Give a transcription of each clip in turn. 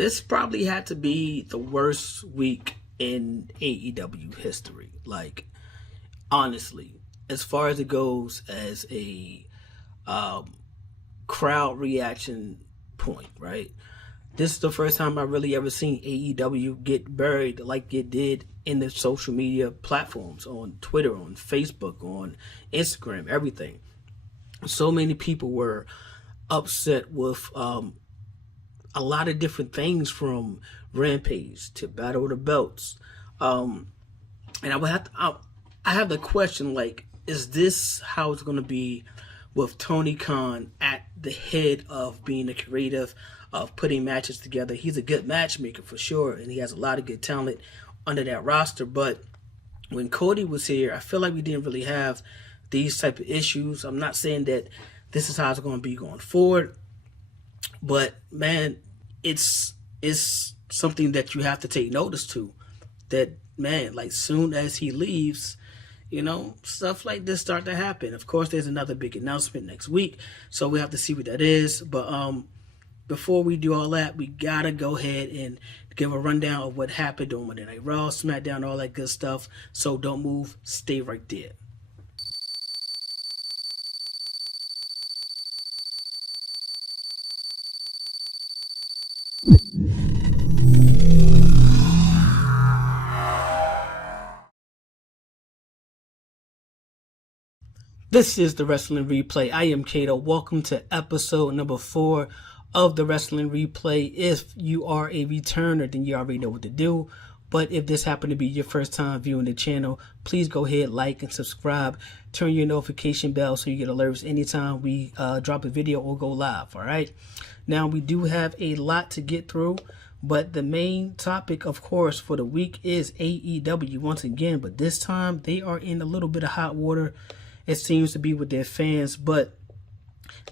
This probably had to be the worst week in AEW history. Like, honestly, as far as it goes as a um, crowd reaction point, right? This is the first time I really ever seen AEW get buried like it did in the social media platforms, on Twitter, on Facebook, on Instagram, everything. So many people were upset with a lot of different things, from Rampage to Battle of the Belts. Um, and I have the question, like, is this how it's going to be with Tony Khan at the head of being the creative of putting matches together? He's a good matchmaker for sure, and he has a lot of good talent under that roster. But when Cody was here, I feel like we didn't really have these type of issues. I'm not saying that this is how it's going to be going forward, but man, it's something that you have to take notice to. That, man, like, soon as he leaves, stuff like this start to happen. Of course, there's another big announcement next week, so we have to see what that is. But before we do all that, we gotta go ahead and give a rundown of what happened on Monday Night Raw, SmackDown, all that good stuff. So don't move, stay right there. This is the Wrestling Replay. I am Cato. Welcome to episode number 4 of the Wrestling Replay. If you are a returner, then you already know what to do. But if this happened to be your first time viewing the channel, please go ahead, like and subscribe. Turn your notification bell so you get alerts anytime we drop a video or go live. All right. Now, we do have a lot to get through, but the main topic, of course, for the week is AEW once again. But this time, they are in a little bit of hot water, it seems to be, with their fans. But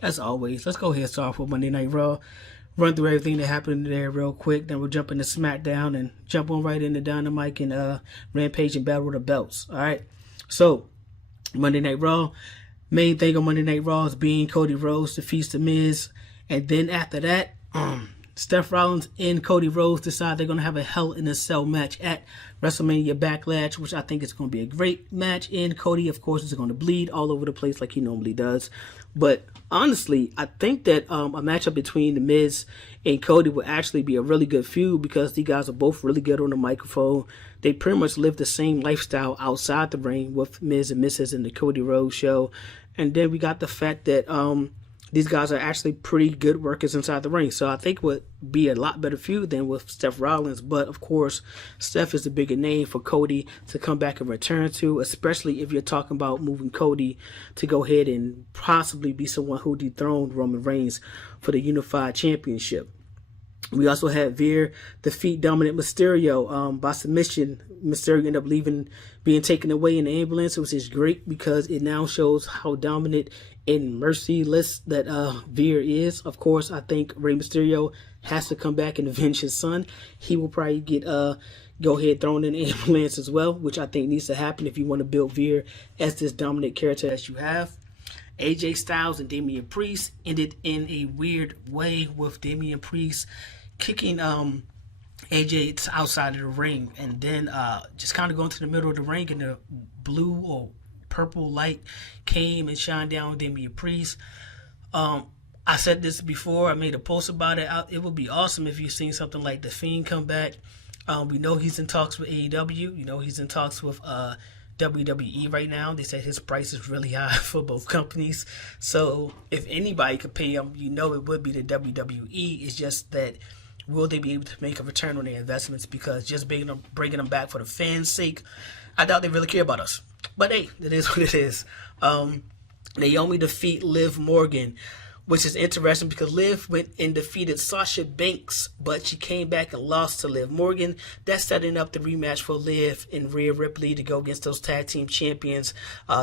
as always, let's go ahead and start off with Monday Night Raw. Run through everything that happened there real quick. Then we'll jump into SmackDown and jump on right into Dynamite and Rampage and Battle of the Belts. All right. So Monday Night Raw. Main thing on Monday Night Raw is being Cody Rhodes defeats The Miz. And then after that, Seth Rollins and Cody Rhodes decide they're going to have a Hell in a Cell match at WrestleMania Backlash, which I think is going to be a great match. And Cody, of course, is going to bleed all over the place like he normally does. But honestly, I think that a matchup between The Miz and Cody would actually be a really good feud, because these guys are both really good on the microphone. They pretty much live the same lifestyle outside the ring with Miz and Mrs. in the Cody Rhodes show. And then we got the fact that these guys are actually pretty good workers inside the ring. So I think it would be a lot better feud than with Seth Rollins. But of course, Seth is the bigger name for Cody to come back and return to, especially if you're talking about moving Cody to go ahead and possibly be someone who dethroned Roman Reigns for the Unified Championship. We also had Veer defeat Dominic Mysterio by submission. Mysterio ended up being taken away in the ambulance, which is great because it now shows how dominant and merciless that Veer is. Of course, I think Rey Mysterio has to come back and avenge his son. He will probably get go ahead thrown in the ambulance as well, which I think needs to happen if you want to build Veer as this dominant character as you have. AJ Styles and Damian Priest ended in a weird way, with Damian Priest kicking AJ outside of the ring, and then just kind of going to the middle of the ring, and the blue or purple light came and shined down on Damian Priest. I said this before, I made a post about it. It would be awesome if you've seen something like The Fiend come back. We know he's in talks with AEW. He's in talks with WWE right now. They said his price is really high for both companies. So if anybody could pay him, it would be the WWE. It's just that, will they be able to make a return on their investments? Because just bringing them back for the fans' sake, I doubt they really care about us. But hey, it is what it is. Naomi defeat Liv Morgan, which is interesting because Liv went and defeated Sasha Banks, but she came back and lost to Liv Morgan. That's setting up the rematch for Liv and Rhea Ripley to go against those tag team champions,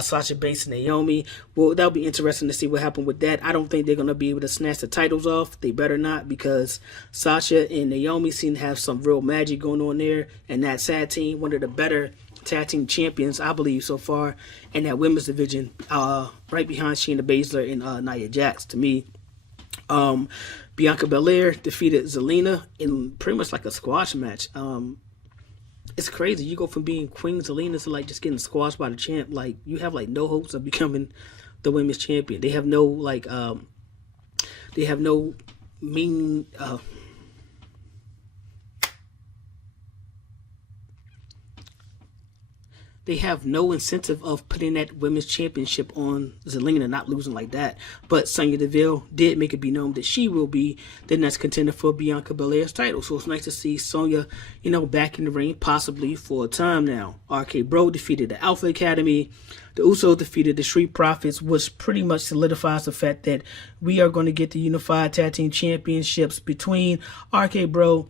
Sasha Banks and Naomi. Well, that'll be interesting to see what happened with that. I don't think they're going to be able to snatch the titles off. They better not, because Sasha and Naomi seem to have some real magic going on there. And that tag team, one of the better tag team champions, I believe, so far in that women's division, right behind Shayna Baszler and Nia Jax. To me, Bianca Belair defeated Zelina in pretty much like a squash match. It's crazy. You go from being Queen Zelina to like just getting squashed by the champ. Like you have like no hopes of becoming the women's champion. They have no like they have no mean they have no incentive of putting that women's championship on Zelina, not losing like that. But Sonya Deville did make it be known that she will be the next contender for Bianca Belair's title. So it's nice to see Sonya, back in the ring, possibly for a time now. RK Bro defeated the Alpha Academy. The Usos defeated the Street Profits, which pretty much solidifies the fact that we are going to get the Unified Tag Team Championships between RK Bro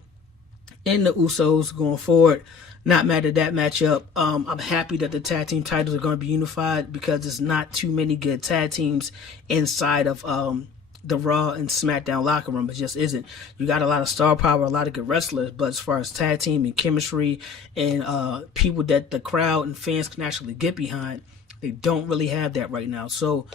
and the Usos going forward. Not mad at that matchup. I'm happy that the tag team titles are going to be unified because there's not too many good tag teams inside of the Raw and SmackDown locker room. It just isn't. You got a lot of star power, a lot of good wrestlers, but as far as tag team and chemistry and people that the crowd and fans can actually get behind, they don't really have that right now. So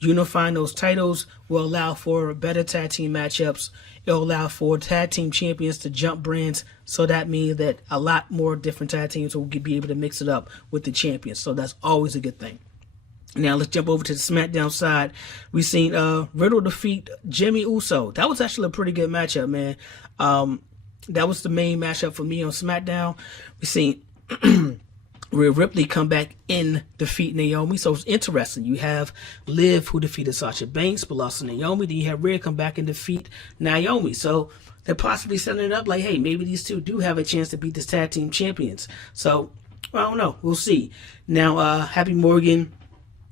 unifying those titles will allow for better tag team matchups. It'll allow for tag team champions to jump brands. So that means that a lot more different tag teams will be able to mix it up with the champions. So that's always a good thing. Now let's jump over to the SmackDown side. We've seen Riddle defeat Jimmy Uso. That was actually a pretty good matchup, man. That was the main matchup for me on SmackDown. We've seen Rhea Ripley come back and defeat Naomi. So it's interesting. You have Liv, who defeated Sasha Banks, but lost to Naomi. Then you have Rhea come back and defeat Naomi. So they're possibly setting it up like, hey, maybe these two do have a chance to beat this tag team champions. So, I don't know. We'll see. Now, Happy Morgan,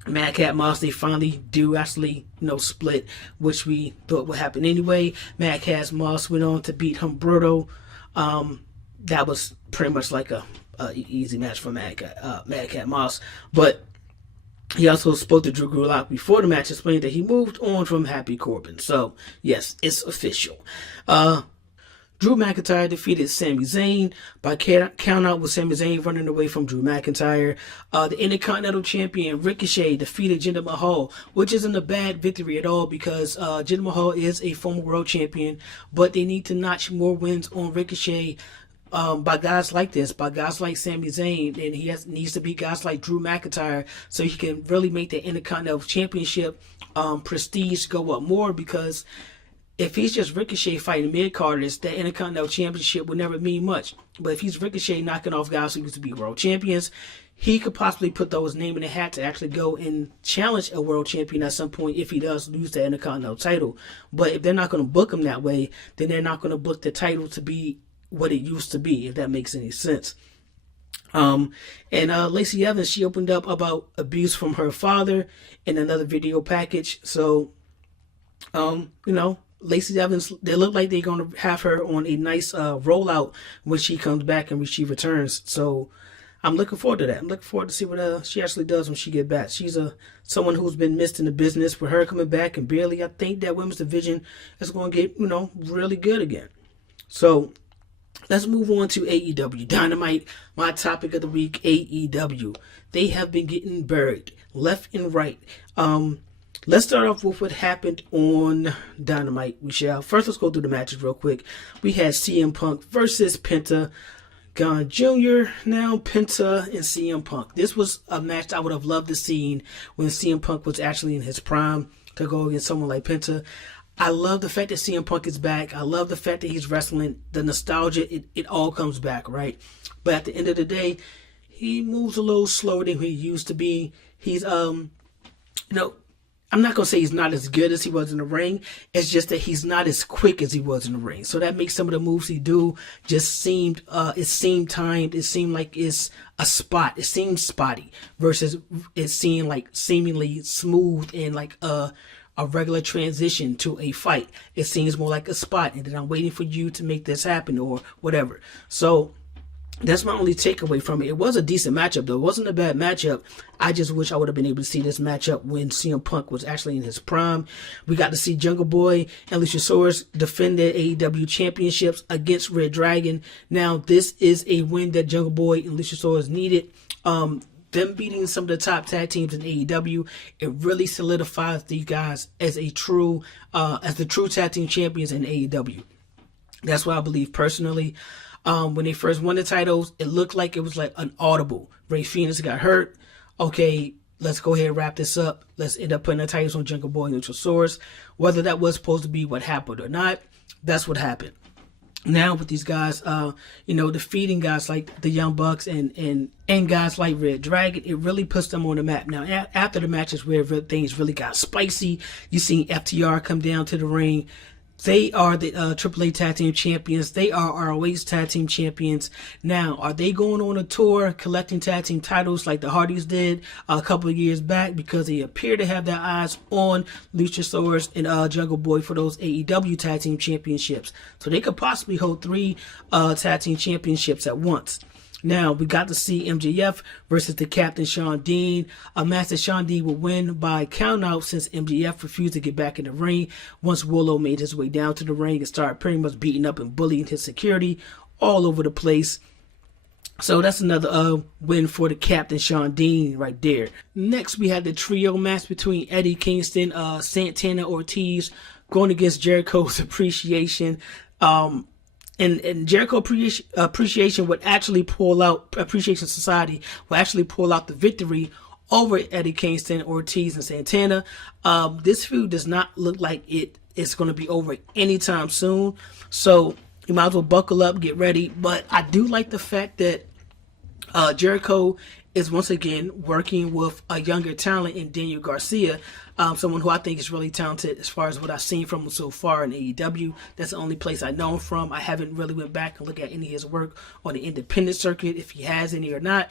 Madcap Moss, they finally do actually, split, which we thought would happen anyway. Madcap Moss went on to beat Humberto. That was pretty much like a easy match for Madcap Moss, but he also spoke to Drew Gulak before the match, explaining that he moved on from Happy Corbin. So yes, it's official. Drew McIntyre defeated Sami Zayn by count out, with Sami Zayn running away from Drew McIntyre. The Intercontinental Champion Ricochet defeated Jinder Mahal, which isn't a bad victory at all because Jinder Mahal is a former world champion, but they need to notch more wins on Ricochet by guys like this, by guys like Sami Zayn, and needs to be guys like Drew McIntyre so he can really make the Intercontinental Championship prestige go up more, because if he's just Ricochet fighting mid-carders, the Intercontinental Championship would never mean much. But if he's Ricochet knocking off guys who used to be world champions, he could possibly put those name in the hat to actually go and challenge a world champion at some point if he does lose the Intercontinental title. But if they're not going to book him that way, then they're not going to book the title to be what it used to be, if that makes any sense. And Lacey Evans, she opened up about abuse from her father in another video package. So, Lacey Evans, they look like they're going to have her on a nice rollout when she comes back and when she returns. So I'm looking forward to that. I'm looking forward to see what she actually does when she gets back. She's someone who's been missed in the business. With her coming back and barely, I think that women's division is going to get, really good again. So let's move on to AEW Dynamite. My topic of the week, AEW. They have been getting buried left and right. Let's start off with what happened on Dynamite. First, let's go through the matches real quick. We had CM Punk versus Penta Jr. Now Penta and CM Punk. This was a match I would have loved to see when CM Punk was actually in his prime, to go against someone like Penta. I love the fact that CM Punk is back. I love the fact that he's wrestling. The nostalgia, it all comes back, right? But at the end of the day, he moves a little slower than he used to be. He's, I'm not going to say he's not as good as he was in the ring. It's just that he's not as quick as he was in the ring. So that makes some of the moves he do just seemed timed. It seemed like it's a spot. It seemed spotty versus it seemed like seemingly smooth and like a regular transition to a fight. It seems more like a spot, and then I'm waiting for you to make this happen or whatever. So that's my only takeaway from it. It was a decent matchup, though. It wasn't a bad matchup. I just wish I would have been able to see this matchup when CM Punk was actually in his prime. We got to see Jungle Boy and Luchasaurus defend their AEW championships against Red Dragon. Now, this is a win that Jungle Boy and Luchasaurus needed. them beating some of the top tag teams in AEW, it really solidifies these guys as the true tag team champions in AEW. That's what I believe personally. When they first won the titles, it looked like it was like an audible. Rey Fenix got hurt. Okay, let's go ahead and wrap this up. Let's end up putting the titles on Jungle Boy and Luchasaurus. Whether that was supposed to be what happened or not, that's what happened. Now with these guys, defeating guys like the Young Bucks and guys like Red Dragon, it really puts them on the map. Now after the matches where things really got spicy, you seen FTR come down to the ring. They are the AAA Tag Team Champions. They are ROH Tag Team Champions. Now, are they going on a tour collecting tag team titles like the Hardys did a couple of years back? Because they appear to have their eyes on Luchasaurus and Jungle Boy for those AEW Tag Team Championships. So they could possibly hold 3 Tag Team Championships at once. Now, we got to see MJF versus the Captain Shawn Dean, a match that Shawn Dean would win by countout since MJF refused to get back in the ring once Willow made his way down to the ring and started pretty much beating up and bullying his security all over the place. So that's another win for the Captain Shawn Dean right there. Next, we had the trio match between Eddie Kingston, Santana Ortiz going against Jericho's Appreciation. And Jericho Appreciation would actually pull out, Appreciation Society will actually pull out the victory over Eddie Kingston, Ortiz, and Santana. This feud does not look like it's going to be over anytime soon. So you might as well buckle up, get ready. But I do like the fact that Jericho is once again working with a younger talent in Daniel Garcia, someone who I think is really talented as far as what I've seen from him so far in AEW. That's the only place I know him from. I haven't really went back and looked at any of his work on the independent circuit, if he has any or not.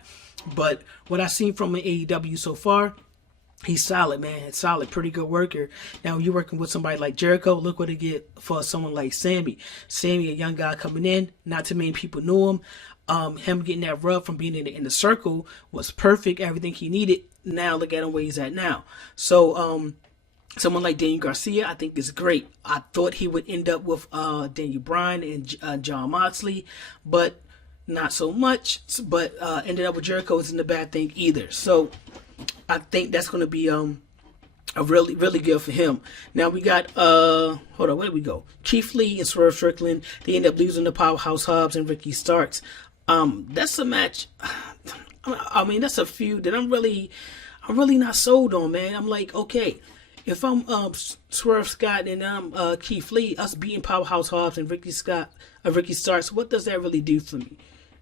But what I've seen from him in AEW so far, he's solid, man. Solid, pretty good worker. Now, when you're working with somebody like Jericho, look what they get for someone like Sammy. Sammy, a young guy coming in, not too many people knew him. Him getting that rub from being in the circle was perfect. Everything he needed. Now look at him where he's at now. So someone like Daniel Garcia, I think is great. I thought he would end up with Daniel Bryan and Jon Moxley, but not so much. But ended up with Jericho isn't a bad thing either. So I think that's going to be a really, really good for him. Now we got, hold on, where did we go? Keith Lee and Swerve Strickland. They end up losing to Powerhouse Hobbs and Ricky Starks. That's a match. I mean, that's a feud that I'm really not sold on, man. I'm like, okay, if I'm Swerve Scott and I'm Keith Lee, us beating Powerhouse Hobbs and Ricky Starks, what does that really do for me?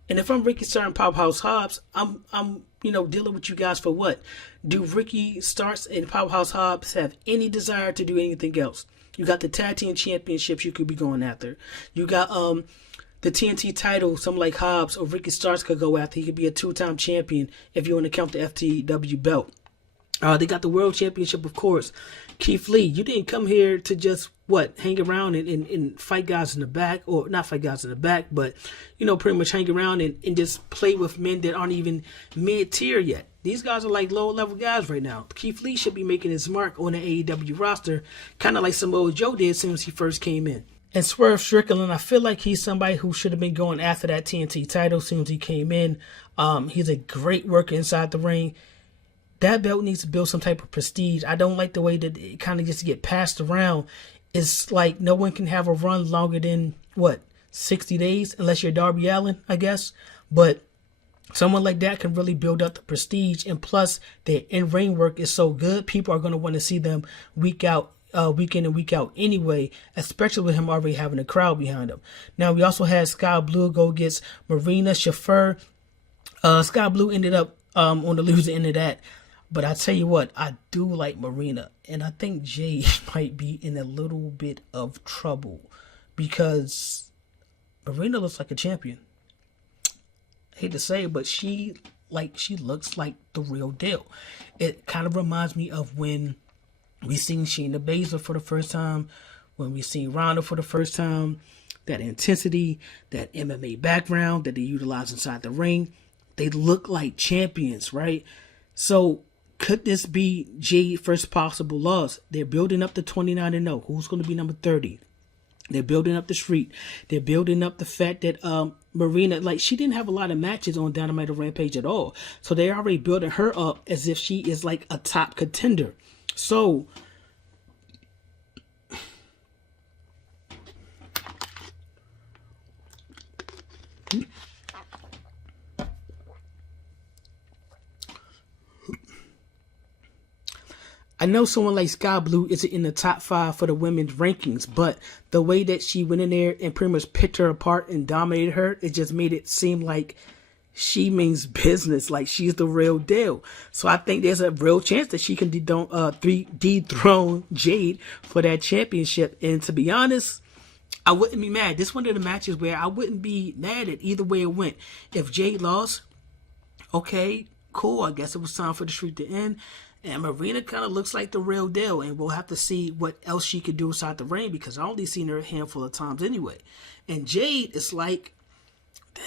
And if I'm Ricky Starks and Powerhouse Hobbs, I'm dealing with you guys for what? Do Ricky Starks and Powerhouse Hobbs have any desire to do anything else? You got the tag team championships you could be going after. You got the TNT title, someone like Hobbs or Ricky Starks could go after. He could be a 2-time champion if you want to count the FTW belt. They got the World Championship, of course. Keith Lee, you didn't come here to just, hang around and fight guys in the back, or not fight guys in the back, but, pretty much hang around and just play with men that aren't even mid-tier yet. These guys are like low-level guys right now. Keith Lee should be making his mark on the AEW roster, kind of like Samoa Joe did as soon as he first came in. And Swerve Strickland, I feel like he's somebody who should have been going after that TNT title as soon as he came in. He's a great worker inside the ring. That belt needs to build some type of prestige. I don't like the way that it kind of gets to get passed around. It's like no one can have a run longer than, 60 days? Unless you're Darby Allin, I guess. But someone like that can really build up the prestige. And plus, their in-ring work is so good, people are going to want to see them week in and week out anyway, especially with him already having a crowd behind him. Now, we also had Sky Blue go against Marina Shafir. Sky Blue ended up on the losing end of that. But I tell you what, I do like Marina. And I think Jade might be in a little bit of trouble because Marina looks like a champion. I hate to say it, but she looks like the real deal. It kind of reminds me of when we seen Shayna Baszler for the first time, when we seen Ronda for the first time. That intensity, that MMA background that they utilize inside the ring, they look like champions, right? So could this be Jade's first possible loss? They're building up to 29-0. Who's going to be number 30? They're building up the streak. They're building up the fact that Marina, like, she didn't have a lot of matches on Dynamite or Rampage at all. So they're already building her up as if she is like a top contender. So I know someone like Sky Blue isn't in the top 5 for the women's rankings, but the way that she went in there and pretty much picked her apart and dominated her, it just made it seem like she means business, like she's the real deal. So I think there's a real chance that she can dethrone Jade for that championship. And to be honest, I wouldn't be mad. This is one of the matches where I wouldn't be mad at either way it went. If Jade lost, okay, cool. I guess it was time for the streak to end. And Marina kind of looks like the real deal, and we'll have to see what else she could do inside the ring, because I only seen her a handful of times anyway. And Jade is like,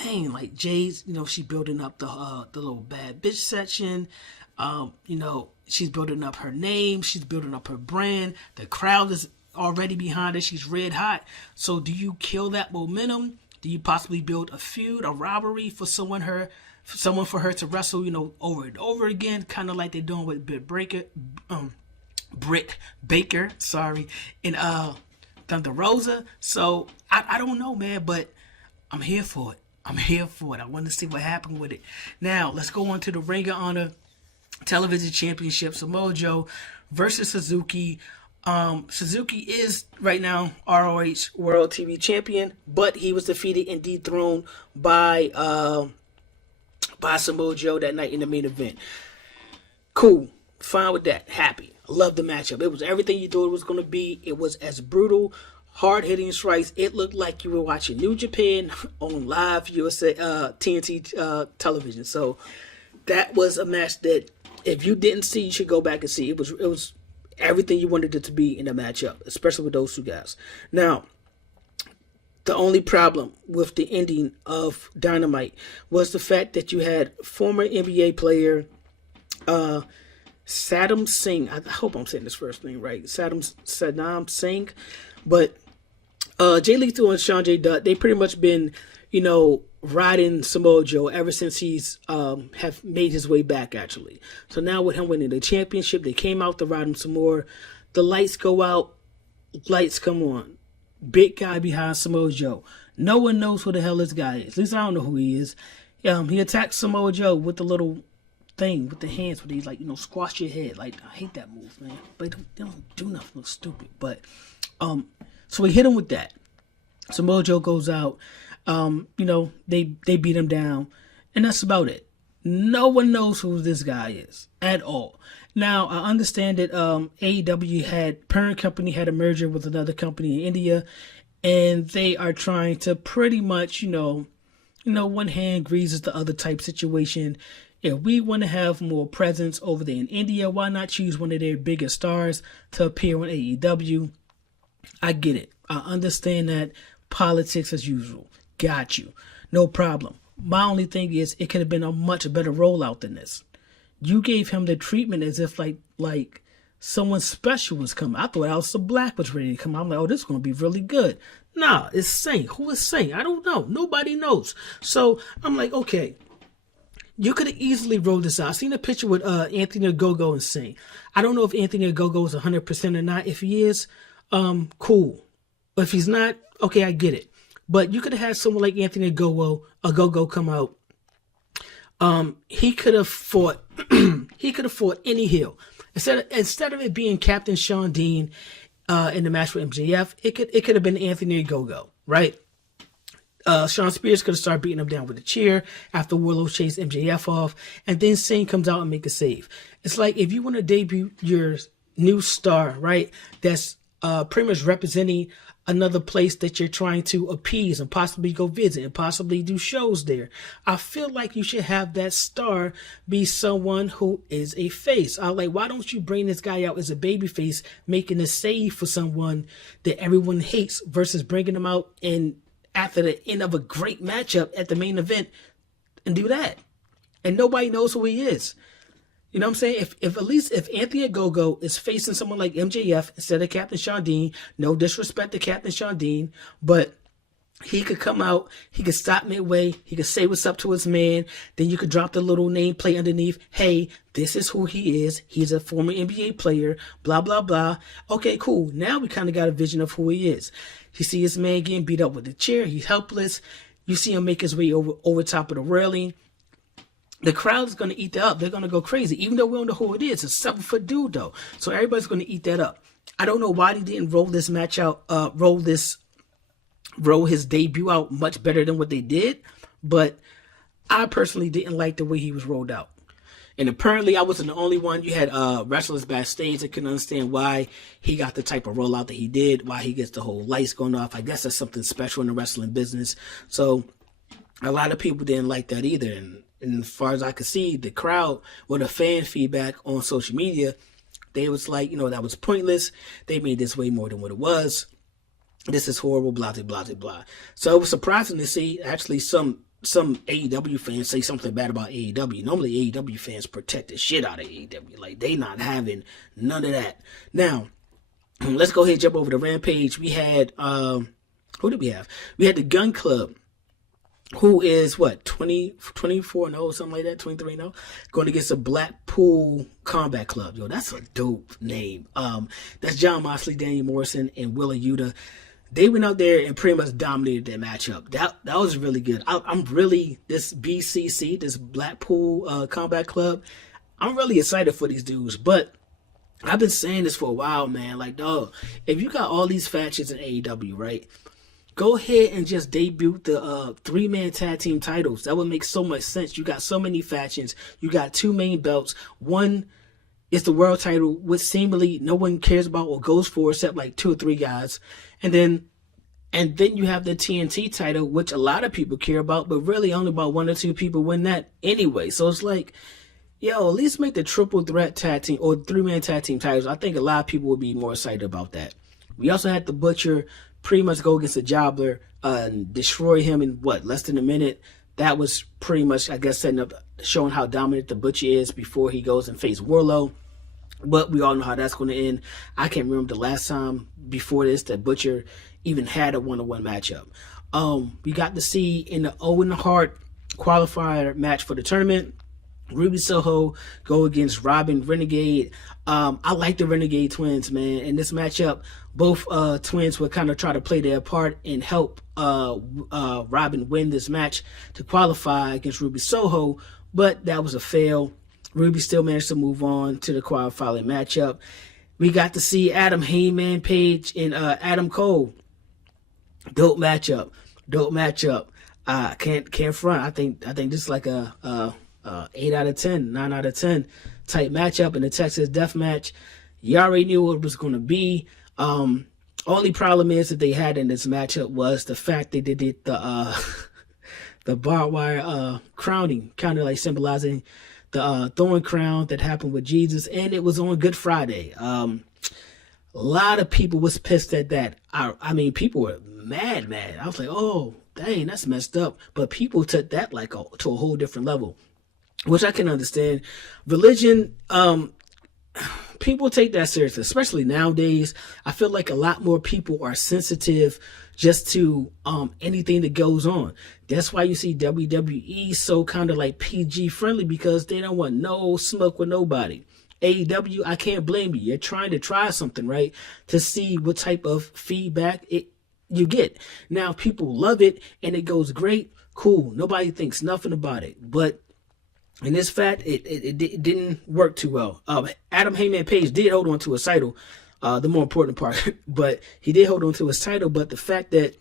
dang, like Jade's, she building up the little bad bitch section. She's building up her name. She's building up her brand. The crowd is already behind her. She's red hot. So do you kill that momentum? Do you possibly build a feud, a rivalry for someone for her to wrestle, over and over again, kind of like they're doing with Britt Baker, and Thunder Rosa? So I don't know, man, but I'm here for it. I want to see what happened with it. Now let's go on to the Ring of Honor Television Championship. Samoa Joe versus Suzuki. Suzuki is right now ROH World TV Champion, but he was defeated and dethroned by Samoa Joe that night in the main event. Cool. Fine with that. Happy. I love the matchup. It was everything you thought it was going to be. It was as brutal, hard-hitting strikes. It looked like you were watching New Japan on live USA TNT television. So that was a match that if you didn't see, you should go back and see. It was everything you wanted it to be in the matchup, especially with those two guys. Now, the only problem with the ending of Dynamite was the fact that you had former NBA player Saddam Singh. I hope I'm saying this first name right. Saddam Singh. But Jay Lethal and Sean J. Dutt, they pretty much been, riding Samoa Joe ever since he's have made his way back, actually. So now with him winning the championship, they came out to ride him some more. The lights go out, lights come on. Big guy behind Samoa Joe. No one knows who the hell this guy is. At least I don't know who he is. He attacked Samoa Joe with the little thing with the hands where he squash your head. Like, I hate that move, man. But they don't do nothing stupid. But so he hit him with that. Samoa Joe goes out. They beat him down, and that's about it. No one knows who this guy is at all. Now, I understand that AEW parent company had a merger with another company in India, and they are trying to pretty much, one hand greases the other type situation. If we want to have more presence over there in India, why not choose one of their biggest stars to appear on AEW? I get it. I understand that. Politics as usual. Got you. No problem. My only thing is it could have been a much better rollout than this. You gave him the treatment as if like someone special was coming. I thought Aleister Black was ready to come. I'm like, oh, this is going to be really good. Nah, it's Saint. Who is Saint? I don't know. Nobody knows. So I'm like, okay, you could have easily rolled this out. I seen a picture with Anthony Ogogo and Saint. I don't know if Anthony Ogogo is 100% or not. If he is, cool. But if he's not, okay, I get it. But you could have had someone like Anthony Ogogo come out. He could have fought. He could have fought any heel. Instead of it being Captain Shawn Dean in the match with MJF, it could have been Anthony Ogogo, right? Sean Spears could have started beating him down with a chair after Wardlow chased MJF off, and then Singh comes out and make a save. It's like if you want to debut your new star, right? That's pretty much representing another place that you're trying to appease and possibly go visit and possibly do shows there. I feel like you should have that star be someone who is a face. I'm like, why don't you bring this guy out as a baby face, making a save for someone that everyone hates versus bringing him out and after the end of a great matchup at the main event and do that. And nobody knows who he is. You know what I'm saying? If at least if Anthony Ogogo is facing someone like MJF instead of Captain Shawn Dean, no disrespect to Captain Shawn Dean, but he could come out, he could stop midway, he could say what's up to his man, then you could drop the little nameplate underneath, hey, this is who he is, he's a former NBA player, blah, blah, blah. Okay, cool. Now we kind of got a vision of who he is. You see his man getting beat up with the chair, he's helpless. You see him make his way over top of the railing. The crowd is going to eat that up. They're going to go crazy, even though we don't know who it is. It's a 7-foot dude, though. So everybody's going to eat that up. I don't know why they didn't roll this match out, roll his debut out much better than what they did, but I personally didn't like the way he was rolled out. And apparently I wasn't the only one. You had wrestlers backstage that couldn't understand why he got the type of rollout that he did, why he gets the whole lights going off. I guess that's something special in the wrestling business. So a lot of people didn't like that either. And as far as I could see, the crowd, with the fan feedback on social media, they was like, that was pointless. They made this way more than what it was. This is horrible, blah, blah, blah, blah. So it was surprising to see actually some AEW fans say something bad about AEW. Normally AEW fans protect the shit out of AEW. Like, they not having none of that. Now, let's go ahead and jump over to Rampage. We had, who did we have? We had the Gun Club, who is, 24-0, something like that, 23-0, going against the Blackpool Combat Club. Yo, that's a dope name. That's John Moxley, Daniel Morrison, and Willa Yuta. They went out there and pretty much dominated that matchup. That was really good. I'm really, this BCC, this Blackpool Combat Club, I'm really excited for these dudes. But I've been saying this for a while, man. Like, dog, if you got all these factions in AEW, right? Go ahead and just debut the 3-man tag team titles. That would make so much sense. You got so many factions. You got 2 main belts. One is the world title, which seemingly no one cares about or goes for except like 2 or 3 guys. And then you have the TNT title, which a lot of people care about, but really only about 1 or 2 people win that anyway. So it's like, yo, at least make the triple threat tag team or 3-man tag team titles. I think a lot of people would be more excited about that. We also had the Butcher pretty much go against the Jobbler and destroy him in less than a minute. That was pretty much, I guess, setting up, showing how dominant the Butcher is before he goes and faces Warlow. But we all know how that's going to end. I can't remember the last time before this that Butcher even had a one-on-one matchup. We got to see in the Owen Hart qualifier match for the tournament, Ruby Soho go against Robin Renegade. I like the Renegade twins, man. In this matchup, both twins would kind of try to play their part and help Robin win this match to qualify against Ruby Soho, but that was a fail. Ruby still managed to move on to the qualifying matchup. We got to see Adam Heyman Page and Adam Cole. Dope matchup. Can't front. I think this is like a 8 out of 10, 9 out of 10 type matchup in the Texas Death Match. You already knew what it was going to be. Only problem is that they had in this matchup was the fact that they did the barbed wire crowning, kind of like symbolizing the thorn crown that happened with Jesus, and it was on Good Friday. A lot of people was pissed at that. I mean, people were mad. I was like, oh, dang, that's messed up. But people took that like to a whole different level, which I can understand. Religion, people take that seriously, especially nowadays. I feel like a lot more people are sensitive just to anything that goes on. That's why you see WWE so kind of like PG friendly, because they don't want no smoke with nobody. AEW, I can't blame you. You're trying to try something, right, to see what type of feedback you get. Now, people love it and it goes great, cool. Nobody thinks nothing about it. But in this fact, it didn't work too well. Adam Heyman Page did hold on to his title, the more important part, but he did hold on to his title. But the fact that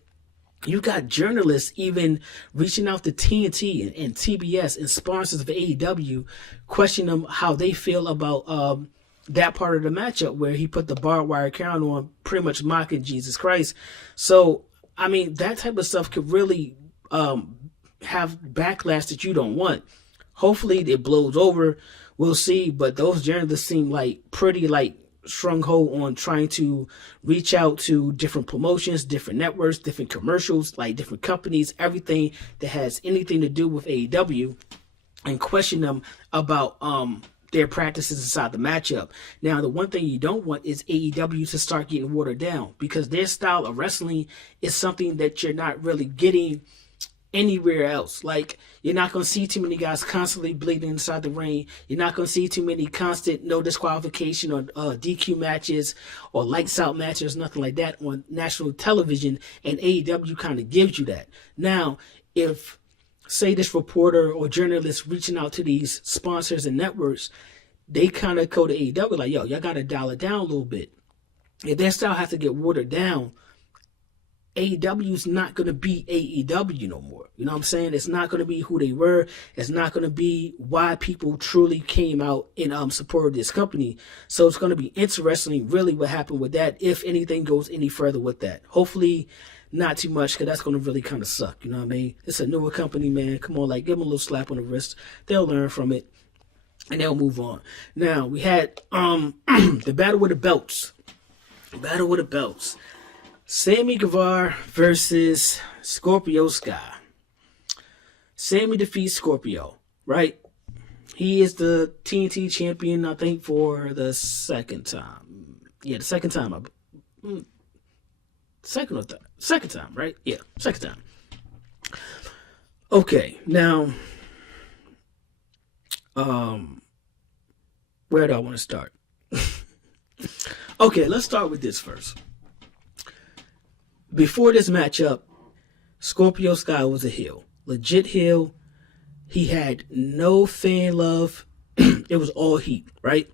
you got journalists even reaching out to TNT and TBS and sponsors of AEW, questioning them how they feel about that part of the matchup where he put the barbed wire crown on, pretty much mocking Jesus Christ. So, I mean, that type of stuff could really have backlash that you don't want. Hopefully it blows over. We'll see. But those journalists seem like pretty like stronghold on trying to reach out to different promotions, different networks, different commercials, like different companies, everything that has anything to do with AEW, and question them about their practices inside the matchup. Now, the one thing you don't want is AEW to start getting watered down, because their style of wrestling is something that you're not really getting anywhere else. Like, you're not going to see too many guys constantly bleeding inside the ring. You're not going to see too many constant no disqualification or DQ matches or lights out matches, nothing like that on national television, and AEW kind of gives you that. Now, if, say, this reporter or journalist reaching out to these sponsors and networks, they kind of go to AEW like, yo, y'all got to dial it down a little bit. If their style has to get watered down, AEW's not going to be AEW no more. You know what I'm saying? It's not going to be who they were. It's not going to be why people truly came out and supported this company. So it's going to be interesting really what happened with that, if anything goes any further with that. Hopefully not too much, because that's going to really kind of suck. You know what I mean? It's a newer company, man. Come on, like, give them a little slap on the wrist. They'll learn from it, and they'll move on. Now, we had the Battle with the Belts. Battle with the Belts. Sammy Guevara versus Scorpio Sky. Sammy defeats Scorpio, right? He is the TNT champion, I think, for the second time. Yeah, the second time. Second or third? Second time, right? Yeah, second time. Okay, now, where do I want to start? Okay, let's start with this first. Before this matchup, Scorpio Sky was a heel. Legit heel. He had no fan love. It was all heat, right?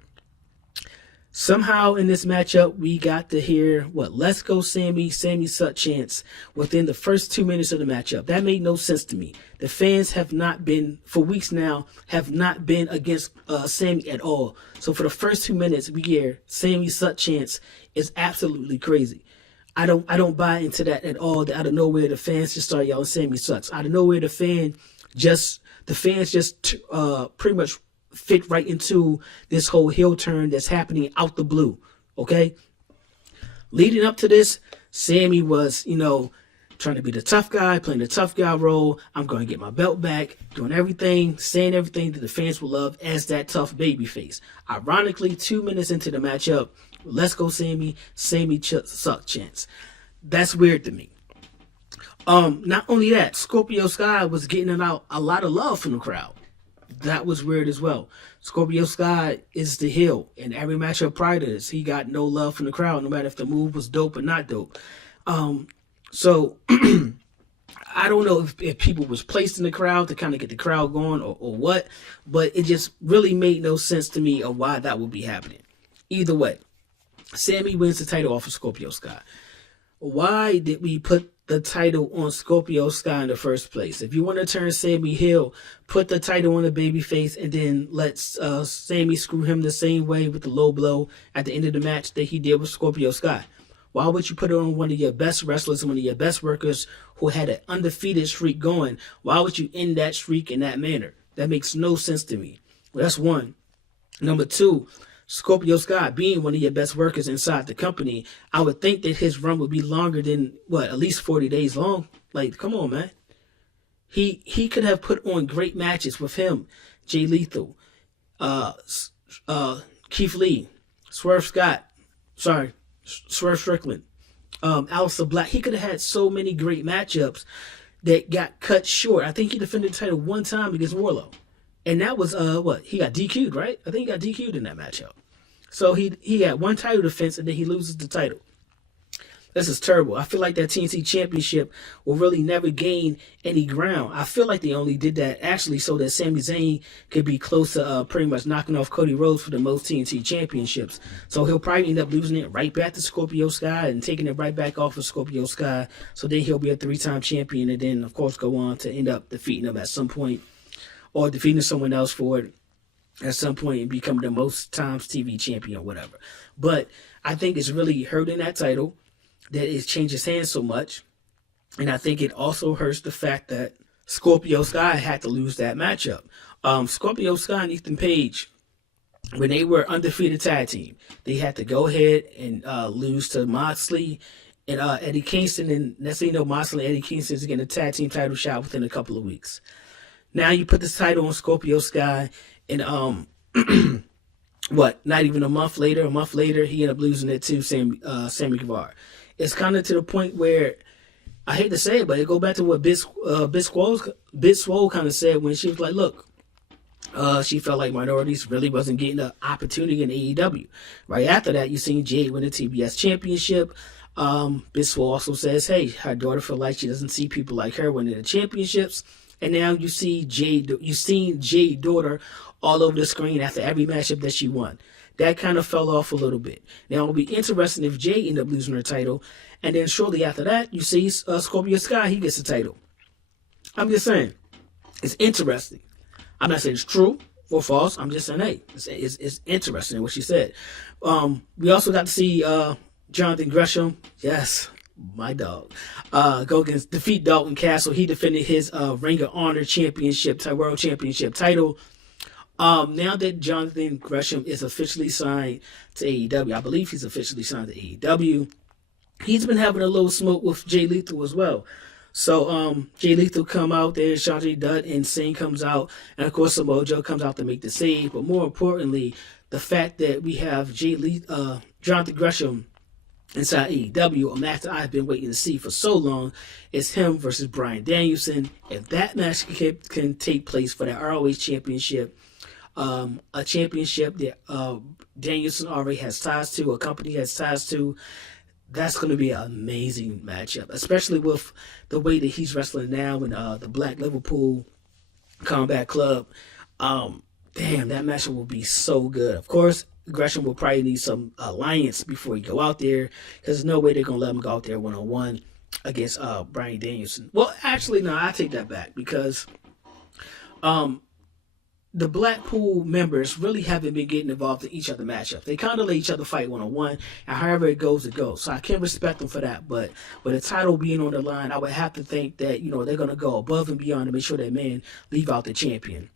Somehow in this matchup, we got to hear, let's go Sammy suck chants within the first 2 minutes of the matchup. That made no sense to me. The fans have not been, for weeks now, have not been against Sammy at all. So for the first 2 minutes, we hear Sammy suck chants is absolutely crazy. I don't buy into that at all. Out of nowhere, the fans just start yelling, Sammy sucks. Out of nowhere, the fans just pretty much fit right into this whole heel turn that's happening out the blue. Okay? Leading up to this, Sammy was, trying to be the tough guy, playing the tough guy role. I'm going to get my belt back, doing everything, saying everything that the fans will love as that tough babyface. Ironically, 2 minutes into the matchup, let's go Sammy suck chance. That's weird to me. Not only that, Scorpio Sky was getting about a lot of love from the crowd. That was weird as well. Scorpio Sky is the heel. In every matchup prior to this, he got no love from the crowd, no matter if the move was dope or not dope. So I don't know if people was placed in the crowd to kind of get the crowd going or what, but it just really made no sense to me of why that would be happening. Either way, Sammy wins the title off of Scorpio Sky. Why did we put the title on Scorpio Sky in the first place? If you want to turn Sammy heel, put the title on the babyface and then let Sammy screw him the same way with the low blow at the end of the match that he did with Scorpio Sky. Why would you put it on one of your best wrestlers, one of your best workers who had an undefeated streak going? Why would you end that streak in that manner? That makes no sense to me. Well, that's one. Number two, Scorpio Sky being one of your best workers inside the company, I would think that his run would be longer than, at least 40 days long. Like, come on, man. He could have put on great matches with him, Jay Lethal, Keith Lee, Swerve Strickland, Aleister Black. He could have had so many great matchups that got cut short. I think he defended the title one time against Warlow. And that was, he got DQ'd, right? I think he got DQ'd in that matchup. So he had one title defense and then he loses the title. This is terrible. I feel like that TNT championship will really never gain any ground. I feel like they only did that actually so that Sami Zayn could be close to pretty much knocking off Cody Rhodes for the most TNT championships. So he'll probably end up losing it right back to Scorpio Sky and taking it right back off of Scorpio Sky. So then he'll be a 3-time champion and then, of course, go on to end up defeating him at some point or defeating someone else for it at some point and become the most times TV champion or whatever. But I think it's really hurting that title that it changes hands so much. And I think it also hurts the fact that Scorpio Sky had to lose that matchup. Scorpio Sky and Ethan Page, when they were undefeated tag team, they had to go ahead and lose to Moxley and Eddie Kingston. And next thing you know, Moxley and Eddie Kingston is getting a tag team title shot within a couple of weeks. Now you put this title on Scorpio Sky, and Not even a month later, he ended up losing it to Sammy Guevara. It's kind of to the point where, I hate to say it, but it go back to what Big Swole kind of said when she was like, look, she felt like minorities really wasn't getting an opportunity in AEW. Right after that, you seen Jade win the TBS championship. Big Swole also says, hey, her daughter feel like she doesn't see people like her winning the championships. And now you seen Jade's daughter all over the screen after every matchup that she won. That kind of fell off a little bit. Now, it'll be interesting if Jade ended up losing her title. And then shortly after that, you see Scorpio Sky, he gets the title. I'm just saying, it's interesting. I'm not saying it's true or false. I'm just saying, hey, it's interesting what she said. We also got to see Jonathan Gresham, yes, my dog, go against defeat Dalton Castle. He defended his Ring of Honor World Championship title. Now that Jonathan Gresham is officially signed to AEW, I believe he's officially signed to AEW, he's been having a little smoke with Jay Lethal as well. So Jay Lethal come out there, Shantay Dutt and Singh comes out, and of course Samoa Joe comes out to make the save. But more importantly, the fact that we have Jonathan Gresham inside AEW, a match that I've been waiting to see for so long, is him versus Bryan Danielson. If that match can take place for the ROH Championship, a championship that Danielson already has ties to, a company has ties to, that's going to be an amazing matchup, especially with the way that he's wrestling now in the Black Liverpool Combat Club. Damn, that matchup will be so good. Of course, Gresham will probably need some alliance before he go out there, because there's no way they're going to let him go out there one-on-one against Bryan Danielson. Well, actually, no, I take that back, because the Blackpool members really haven't been getting involved in each other matchups. They kind of let each other fight one-on-one, and however it goes, it goes. So I can respect them for that. But with the title being on the line, I would have to think that, they're going to go above and beyond to make sure that man leave out the champion.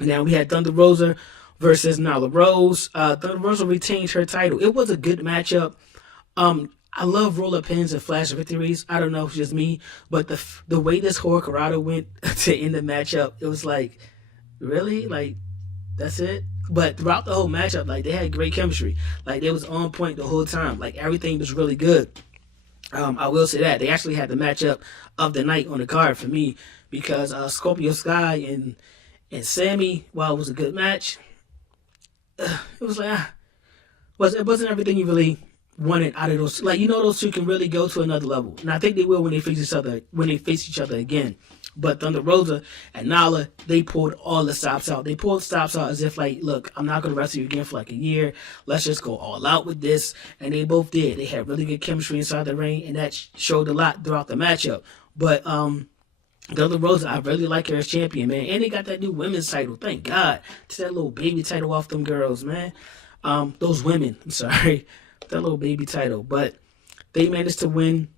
Now we had Thunder Rosa versus Nyla Rose. Thunder Rosa retained her title. It was a good matchup. I love roll-up pins and flash victories. I don't know if it's just me, but the way this Hurricanrana went to end the matchup, it was like, really? Like, that's it? But throughout the whole matchup, like, they had great chemistry. Like, they was on point the whole time. Like, everything was really good. I will say that. They actually had the matchup of the night on the card for me, because Scorpio Sky and Sammy, while it was a good match, it was like, it wasn't everything you really wanted out of those. Like, those two can really go to another level. And I think they will when they face each other again. But Thunder Rosa and Nala, they pulled all the stops out. They pulled stops out as if, like, look, I'm not going to wrestle you again for like a year. Let's just go all out with this. And they both did. They had really good chemistry inside the ring, and that showed a lot throughout the matchup. But Thunder Rosa, I really like her as champion, man. And they got that new women's title. Thank God. It's that little baby title off them girls, man. Those women, I'm sorry. That little baby title. But they managed to win.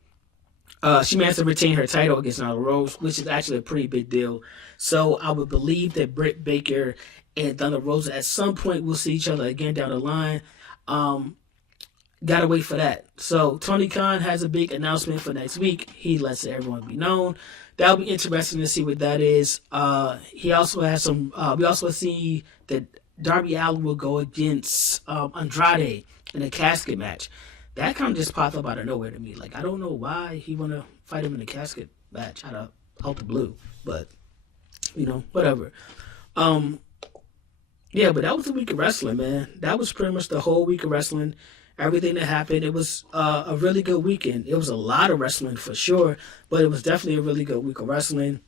She managed to retain her title against Nyla Rose, which is actually a pretty big deal. So I would believe that Britt Baker and Thunder Rosa at some point will see each other again down the line. Gotta wait for that. So Tony Khan has a big announcement for next week. He lets everyone be known. That'll be interesting to see what that is. He also has some. We also see that Darby Allin will go against Andrade in a casket match. That kind of just popped up out of nowhere to me. Like, I don't know why he want to fight him in a casket match out the blue. But, whatever. Yeah, but that was the week of wrestling, man. That was pretty much the whole week of wrestling. Everything that happened. It was a really good weekend. It was a lot of wrestling for sure, but it was definitely a really good week of wrestling.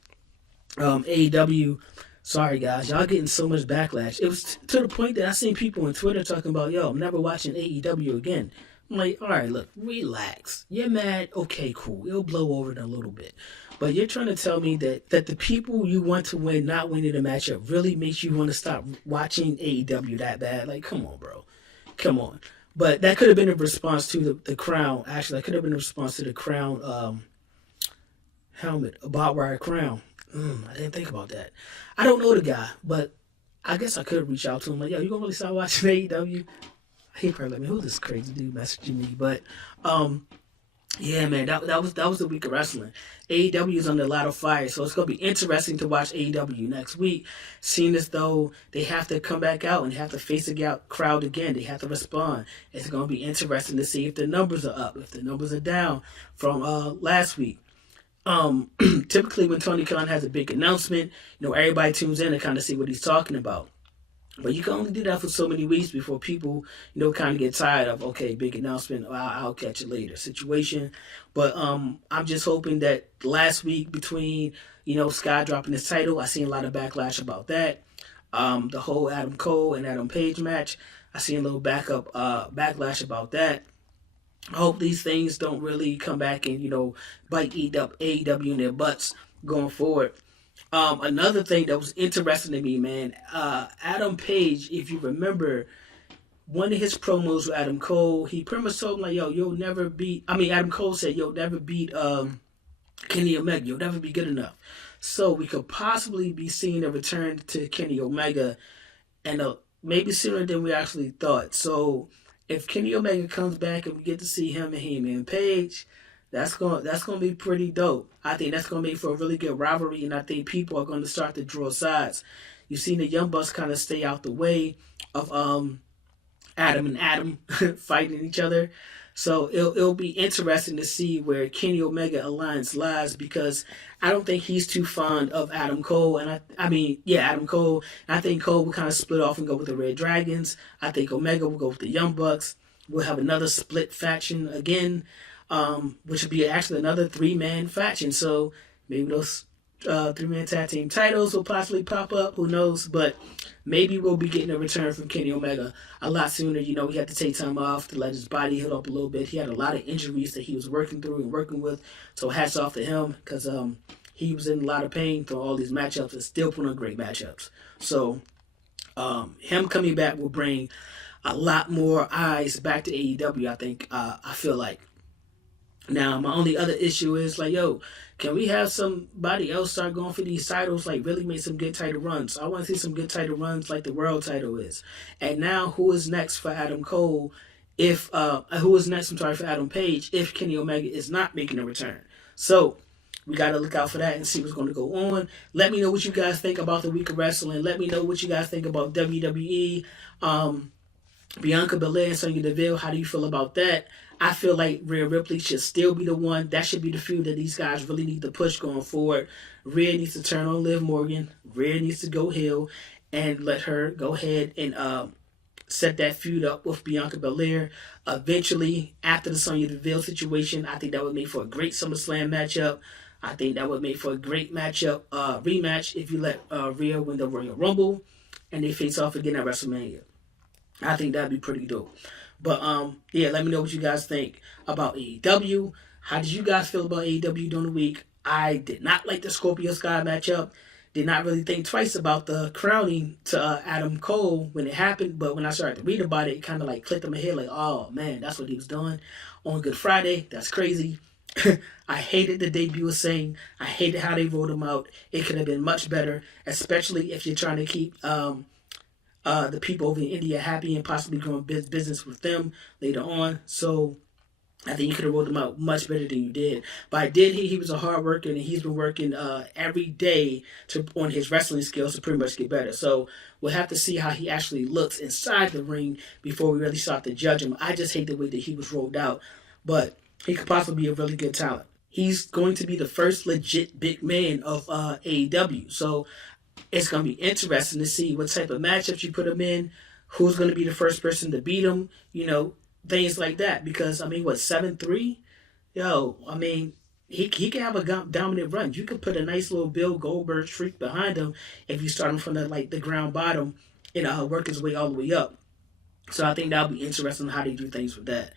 AEW, sorry guys, y'all getting so much backlash. It was to the point that I seen people on Twitter talking about, yo, I'm never watching AEW again. I'm like, all right, look, relax. You're mad? Okay, cool. It'll blow over in a little bit. But you're trying to tell me that the people you want to win not winning the matchup really makes you want to stop watching AEW that bad? Like, come on, bro. Come on. But that could have been a response to the Crown. Actually, that could have been a response to the Crown helmet, a barbed wire crown. I didn't think about that. I don't know the guy, but I guess I could reach out to him. Like, yo, you gonna really stop watching AEW? He probably like, man, who's this crazy dude messaging me? But Yeah, man, that was a week of wrestling. AEW is under a lot of fire, so it's gonna be interesting to watch AEW next week. Seeing as though they have to come back out and have to face the crowd again, they have to respond. It's gonna be interesting to see if the numbers are up, if the numbers are down from last week. Typically when Tony Khan has a big announcement, everybody tunes in to kind of see what he's talking about. But you can only do that for so many weeks before people, kind of get tired of, okay, big announcement, I'll catch it later situation. But I'm just hoping that last week between, Sky dropping his title, I seen a lot of backlash about that. The whole Adam Cole and Adam Page match, I seen a little backlash about that. I hope these things don't really come back and, bite AEW in their butts going forward. Another thing that was interesting to me, man, Adam Page, if you remember, one of his promos with Adam Cole, he pretty much told him, like, yo, you'll never beat, Adam Cole said, you'll never beat Kenny Omega, you'll never be good enough. So we could possibly be seeing a return to Kenny Omega, and maybe sooner than we actually thought. So if Kenny Omega comes back and we get to see him and Heyman Page, that's gonna be pretty dope. I think that's gonna make for a really good rivalry, and I think people are gonna start to draw sides. You've seen the Young Bucks kind of stay out the way of Adam and Adam fighting each other. So it'll be interesting to see where Kenny Omega alliance lies, because I don't think he's too fond of Adam Cole, and Adam Cole. And I think Cole will kind of split off and go with the Red Dragons. I think Omega will go with the Young Bucks. We'll have another split faction again, which would be actually another 3-man faction. So maybe those 3-man tag team titles will possibly pop up. Who knows? But maybe we'll be getting a return from Kenny Omega a lot sooner. He had to take time off to let his body heal up a little bit. He had a lot of injuries that he was working through and working with. So hats off to him, because he was in a lot of pain through all these matchups and still put on great matchups. So him coming back will bring a lot more eyes back to AEW, I think. I feel like. Now, my only other issue is, like, yo, can we have somebody else start going for these titles, like really make some good title runs? I want to see some good title runs like the world title is. And now, who is next for Adam Cole who is next, for Adam Page if Kenny Omega is not making a return? So, we got to look out for that and see what's going to go on. Let me know what you guys think about the week of wrestling. Let me know what you guys think about WWE. Bianca Belair and Sonya Deville, how do you feel about that? I feel like Rhea Ripley should still be the one. That should be the feud that these guys really need to push going forward. Rhea needs to turn on Liv Morgan. Rhea needs to go heel and let her go ahead and set that feud up with Bianca Belair. Eventually, after the Sonya Deville situation, I think that would make for a great SummerSlam matchup. I think that would make for a great rematch if you let Rhea win the Royal Rumble and they face off again at WrestleMania. I think that'd be pretty dope. But let me know what you guys think about AEW. How did you guys feel about AEW during the week? I did not like the Scorpio Sky matchup. Did not really think twice about the crowning to Adam Cole when it happened. But when I started to read about it, it kind of like clicked in my head, like, oh man, that's what he was doing on Good Friday. That's crazy. I hated the debut of Singh. I hated how they rolled him out. It could have been much better, especially if you're trying to keep the people over in India happy and possibly growing business with them later on. So I think you could have rolled him out much better than you did. But I did hear he was a hard worker, and he's been working every day on his wrestling skills to pretty much get better. So we'll have to see how he actually looks inside the ring before we really start to judge him. I just hate the way that he was rolled out. But he could possibly be a really good talent. He's going to be the first legit big man of AEW. So it's going to be interesting to see what type of matchups you put him in, who's going to be the first person to beat him, things like that. Because, 7-3? Yo, he can have a dominant run. You could put a nice little Bill Goldberg streak behind him if you start him from the ground bottom and work his way all the way up. So I think that'll be interesting how they do things with that.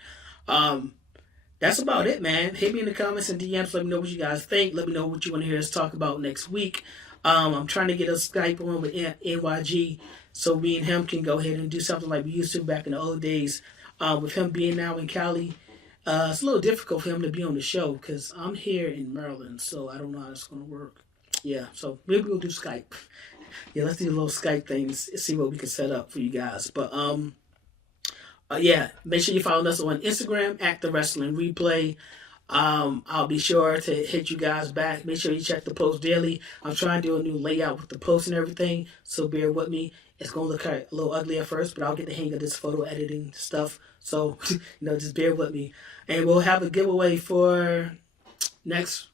That's about it, man. Hit me in the comments and DMs. Let me know what you guys think. Let me know what you want to hear us talk about next week. I'm trying to get a Skype on with NYG so me and him can go ahead and do something like we used to back in the old days. With him being now in Cali, it's a little difficult for him to be on the show because I'm here in Maryland, so I don't know how it's going to work. Yeah, so maybe we'll do Skype. Yeah, let's do a little Skype thing and see what we can set up for you guys. But make sure you follow us on Instagram at The Wrestling Replay. I'll be sure to hit you guys back. Make sure you check the post daily. I'm trying to do a new layout with the post and everything, so bear with me. It's going to look a little ugly at first, but I'll get the hang of this photo editing stuff. So, just bear with me. And we'll have a giveaway for next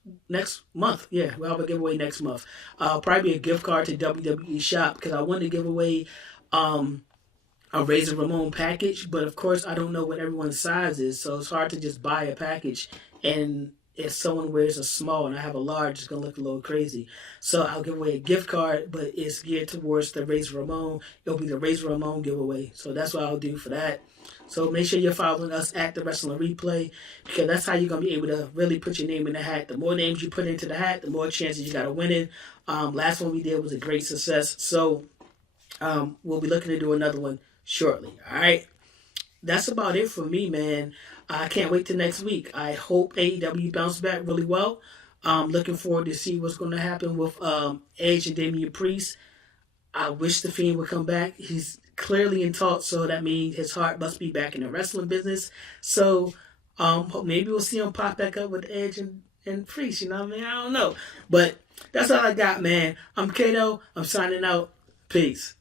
month. Yeah, we'll have a giveaway next month. Probably be a gift card to WWE Shop, because I wanted to give away a Razor Ramon package, but of course I don't know what everyone's size is, so it's hard to just buy a package. And if someone wears a small and I have a large, it's gonna look a little crazy. So I'll give away a gift card, but it's geared towards the Razor Ramon. It'll be the Razor Ramon giveaway. So that's what I'll do for that. So make sure you're following us at the Wrestling Replay, because that's how you're gonna be able to really put your name in the hat. The more names you put into the hat, the more chances you got of winning. Last one we did was a great success. So we'll be looking to do another one shortly. All right. That's about it for me, man. I can't wait till next week. I hope AEW bounce back really well. Looking forward to see what's going to happen with Edge and Damian Priest. I wish The Fiend would come back. He's clearly in talks, so that means his heart must be back in the wrestling business. So maybe we'll see him pop back up with Edge and Priest. You know what I mean? I don't know. But that's all I got, man. I'm Cato. I'm signing out. Peace.